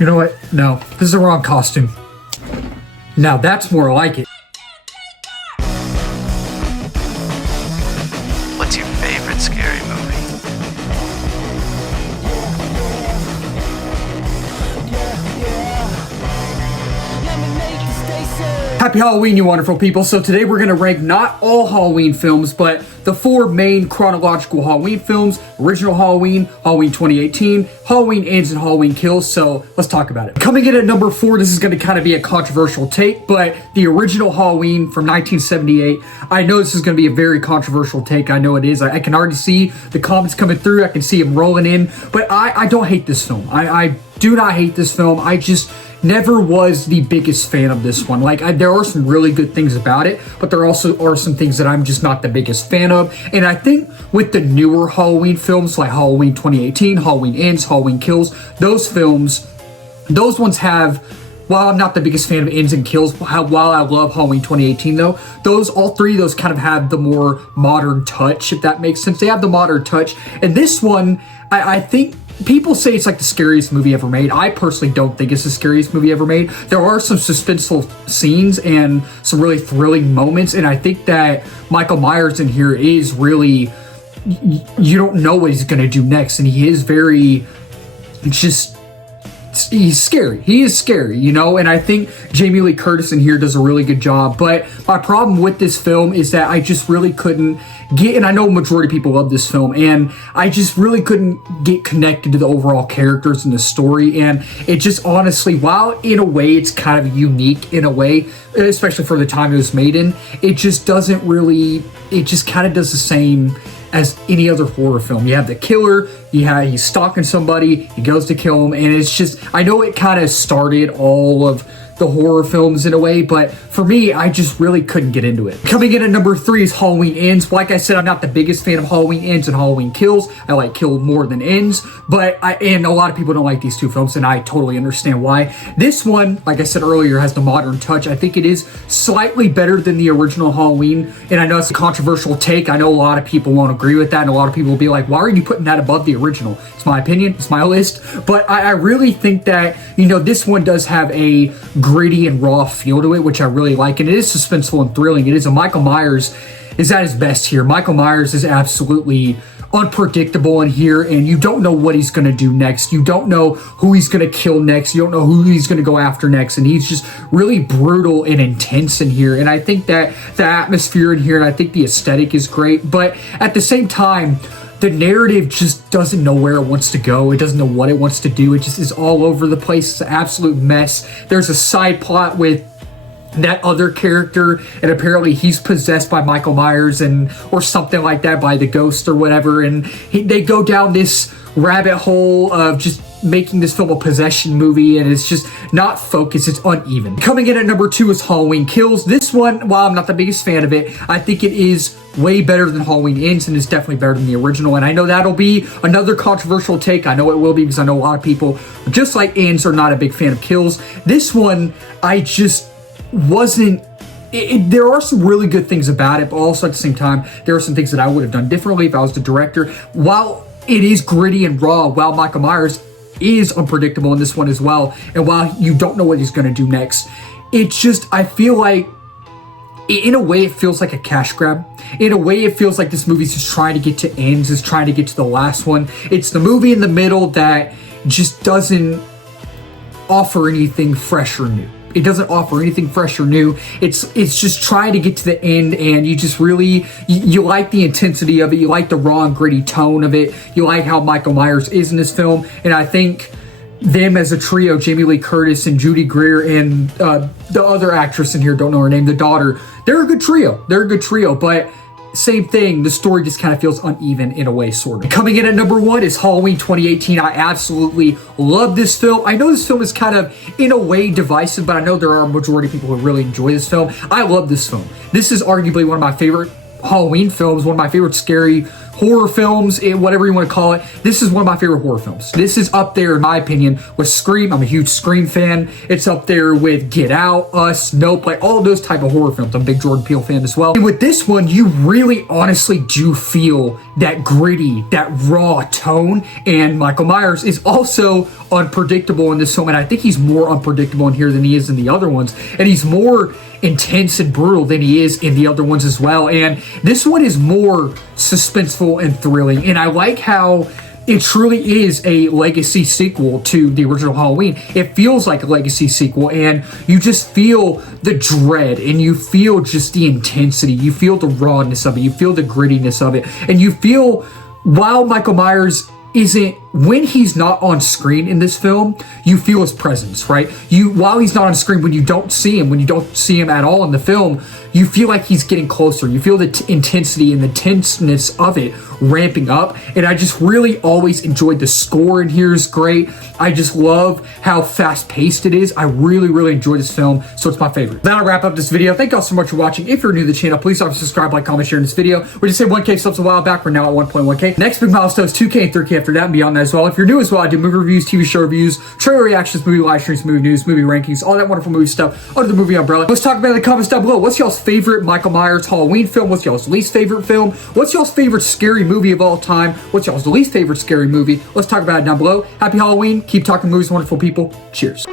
You know what? No, this is the wrong costume. Now that's more like it. What's your favorite scary movie? Happy Halloween, you wonderful people. So today we're going to rank not all Halloween films, but the four main chronological Halloween films: original Halloween, Halloween 2018, Halloween Ends, and Halloween Kills. So let's talk about it. Coming in at number 4, this is going to kind of be a controversial take, but the original Halloween from 1978, I know this is going to be a very controversial take. I know it is. I can already see the comments coming through. I can see them rolling in, but I don't hate this film. I do not hate this film. I just never was the biggest fan of this one. There are some really good things about it, but there also are some things that I'm just not the biggest fan of. And I think with the newer Halloween films, like Halloween 2018, Halloween Ends, Halloween Kills, those ones have, while I'm not the biggest fan of Ends and Kills, while I love Halloween 2018 though, all three of those kind of have the more modern touch, if that makes sense. They have the modern touch. And this one, I think people say it's like the scariest movie ever made. I personally don't think it's the scariest movie ever made. There are some suspenseful scenes and some really thrilling moments, and I think that Michael Myers in here is really, you don't know what he's going to do next, and he is very, he's scary. He is scary, you know, and I think Jamie Lee Curtis in here does a really good job. But my problem with this film is that I just really couldn't get, and I know majority of people love this film, and I just really couldn't get connected to the overall characters and the story. And it just honestly, while in a way it's kind of unique in a way, especially for the time it was made in, it just doesn't really, it just kind of does the same as any other horror film. You have the killer, he's stalking somebody, he goes to kill him, and it's just, I know it kind of started all of the horror films in a way, but for me, I just really couldn't get into it. Coming in at number 3 is Halloween Ends. Like I said, I'm not the biggest fan of Halloween Ends and Halloween Kills. I like Kill more than Ends, and a lot of people don't like these two films, and I totally understand why. This one, like I said earlier, has the modern touch. I think it is slightly better than the original Halloween, and I know it's a controversial take. I know a lot of people won't agree with that, and a lot of people will be like, why are you putting that above the original? It's my opinion, it's my list, but I really think that, you know, this one does have a gritty and raw feel to it, which I really like, and it is suspenseful and thrilling. It is a Michael Myers is at his best here. Michael Myers is absolutely unpredictable in here, and you don't know what he's going to do next. You don't know who he's going to kill next. You don't know who he's going to go after next, and he's just really brutal and intense in here. And I think that the atmosphere in here, and I think the aesthetic is great, but at the same time, the narrative just doesn't know where it wants to go. It doesn't know what it wants to do. It just is all over the place. It's an absolute mess. There's a side plot with that other character, and apparently he's possessed by Michael Myers or something like that, by the ghost or whatever, and they go down this rabbit hole of just making this film a possession movie, and it's just not focused. It's uneven. Coming in at number 2 is Halloween Kills. This one, while I'm not the biggest fan of it, I think it is way better than Halloween Ends, and it's definitely better than the original. And I know that'll be another controversial take. I know it will be, because I know a lot of people, just like Ends, are not a big fan of Kills. This one, I just wasn't. There are some really good things about it, but also at the same time, there are some things that I would have done differently if I was the director. While it is gritty and raw, while Michael Myers is unpredictable in this one as well, and while you don't know what he's going to do next, it's just, I feel like, in a way, it feels like a cash grab. In a way, it feels like this movie's just trying to get to Ends, is trying to get to the last one. It's the movie in the middle that just doesn't offer anything fresh or new. It doesn't offer anything fresh or new. It's just trying to get to the end, and you just really, you like the intensity of it. You like the raw and gritty tone of it. You like how Michael Myers is in this film. And I think them as a trio, Jamie Lee Curtis and Judy Greer and the other actress in here, don't know her name, the daughter, they're a good trio. They're a good trio, but same thing, the story just kind of feels uneven in a way, sort of. Coming in at number 1 is Halloween 2018. I absolutely love this film. I know this film is kind of, in a way, divisive, but I know there are a majority of people who really enjoy this film. I love this film. This is arguably one of my favorite Halloween films, one of my favorite scary horror films, whatever you want to call it, this is one of my favorite horror films. This is up there, in my opinion, with Scream. I'm a huge Scream fan. It's up there with Get Out, Us, Nope, like all those type of horror films. I'm a big Jordan Peele fan as well. And with this one, you really honestly do feel that gritty, that raw tone. And Michael Myers is also unpredictable in this film, and I think he's more unpredictable in here than he is in the other ones. And he's more intense and brutal than he is in the other ones as well. And this one is more suspenseful and thrilling. And I like how it truly is a legacy sequel to the original Halloween. It feels like a legacy sequel, and you just feel the dread, and you feel just the intensity. You feel the rawness of it. You feel the grittiness of it. And you feel, while Michael Myers isn't, when he's not on screen in this film, you feel his presence, right? While he's not on screen, when you don't see him at all in the film, you feel like he's getting closer. You feel the intensity and the tenseness of it ramping up. And I just really always enjoyed the score in here is great. I just love how fast paced it is. I really, really enjoy this film. So it's my favorite. That'll wrap up this video. Thank y'all so much for watching. If you're new to the channel, please subscribe, like, comment, share in this video. We just hit 1K subs a while back. We're now at 1.1K. Next big milestone is 2K and 3K after that and beyond that as well. If you're new as well, I do movie reviews, TV show reviews, trailer reactions, movie live streams, movie news, movie rankings, all that wonderful movie stuff under the movie umbrella. Let's talk about it in the comments down below. What's y'all's favorite Michael Myers Halloween film? What's y'all's least favorite film? What's y'all's favorite scary movie of all time? What's y'all's least favorite scary movie? Let's talk about it down below. Happy Halloween. Keep talking movies, wonderful people. Cheers.